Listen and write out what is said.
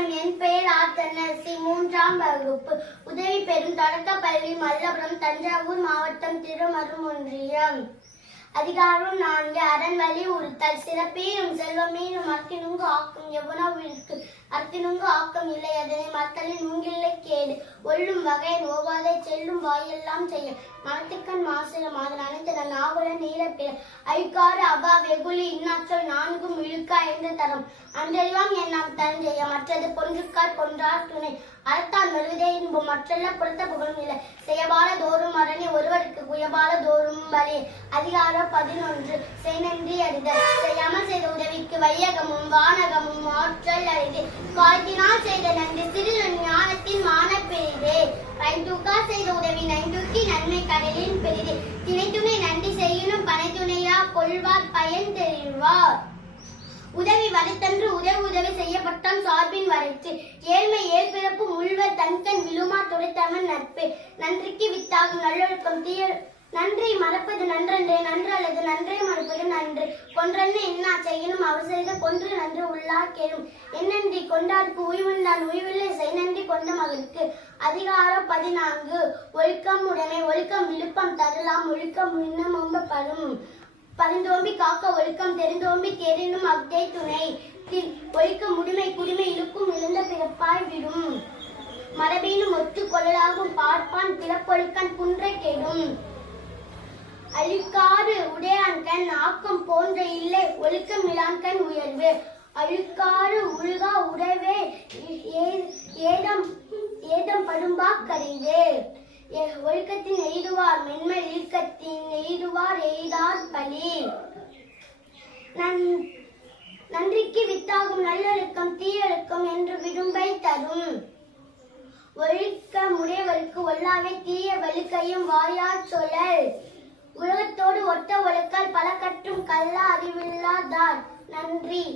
வணக்கம். என் பெயர் ஆத்தனசி. 3ஆம் வகுப்பு உதவி பெறும் தொடக்கப்பள்ளி மல்லபுரம், தஞ்சாவூர் மாவட்டம், திருமரும் ஒன்றியம். அதிகாரம் 4. அரண் வலியுறுத்தல். சிறப்பீரும் செல்வமீரும் மறக்கினுங்கு ஆக்கம் எவ்வளவிற்கு அறத்தினுங்கு ஆக்கம் இல்லை, அதனை மத்தலின் நுங்கில்லை கேடு. ஒள்ளும் வகை நோவாதை செல்லும் வாயெல்லாம் செய்ய மனத்துக்கண் மாசில மாதன் அனைத்து நாவல நீலப்பிற ஐக்காறு அபா வெகுளி இன்னாற்றல் 4ம் இழுக்கா என்று தரும். அன்றெல்லாம் என் நாம் தரஞ்செய்ய மற்றது பொன்றுக்கால் பொன்றார் துணை அறத்தான் வருவதே இன்பம் மற்றல்ல புறத்த புகழும் இல்லை. செய்யபால தோறும் அரணி ஒருவருக்கு குயபால தோறும் பலி. அதிகாரம் 11. செய் நன்றி அறிதல். செய்யாமல் செய்த உதவிக்கு வையகமும் வானகமும் ஆற்றல் அறிது. காலத்தினால் செய்த நன்றி சிறிது ஞானத்தின் மான பெரிது. பைந்தூக்கா செய்த உதவி நைந்தூக்கி நன்மை கடலின் பெரிது. திணை துணை நன்றி செய்யணும் பனை துணையா கொள்வார் பயன் தெரிவார். உதவி வரைத்தன்று உதவி செய்யப்பட்டான் சார்பின் வரைத்து. ஏழ்மை ஏற்பிறப்பு முழுவர் தன்கண் விழுமா துடைத்தவன் நட்பு. நன்றிக்கு வித்தாகும் நல்லொழுக்கம் தீய நன்றி மறப்பது நன்றன்றே நன்று அல்லது நன்றே மறுப்பது நன்று. கொன்றன்னு என்ன செய்யணும் அவர் செய்த கொன்று நன்று உள்ளார் கேளும். என்னன்றி கொண்டாருக்கு உய்வுண்டான் உய்வில்லை செய் நன்றி கொண்ட மகனுக்கு. அதிகாரம் 14. ஒழுக்கம் உடைமை. ஒழுக்கம் விழுப்பம் தரலாம், ஒழுக்கம் இன்னமும்ப பரும். பரிந்தோம்பி காக்க ஒழுக்கம் தெரிந்தோம்பி தெரினும் அக்தை துணை. ஒழுக்க முடுமை குடிமை இழுக்கும் இழந்த பிறப்பாய் விடும். மரபீனும் ஒத்து கொள்ளலாகும் பார்ப்பான் பிறப்பொழுக்கன் குன்றை கெடும். அழுக்காறு உடையான்கண் ஆக்கம் போன்ற இல்லை, ஒழுக்கம் இலான்கண் உயர்வு. அழுக்காறு உள்கா உடைவே ஏதம் படும்பா கறிவு. ஒழுக்கத்தின் எய்துவார் மென்மை இழுக்கத்தின் எய்துவார் எய்தார் பலி. நன்றிக்கு வித்தாகும் நல்லொழுக்கம் தீயொழுக்கம் என்று விரும்பை தரும். ஒழுக்க முடையவருக்கு ஒல்லாவே தீய வழுக்கையும் வாயார் சொல்லல். உலகத்தோடு ஒட்ட ஒழுக்கல் பல கற்றும் கல்லா அறிவில்லாதார். நன்றி.